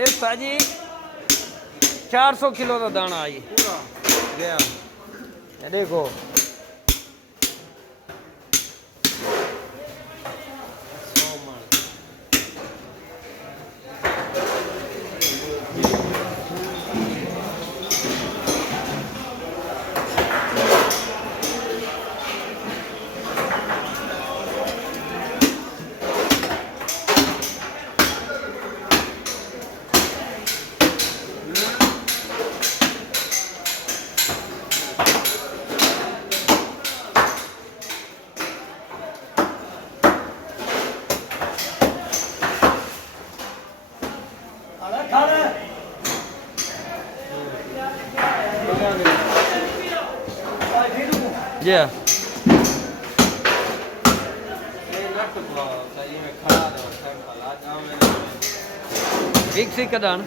ਇਹ ਭਾਜੀ 400 किलो का दाना आई पूरा गया। ये देखो Yeah. Big sick done.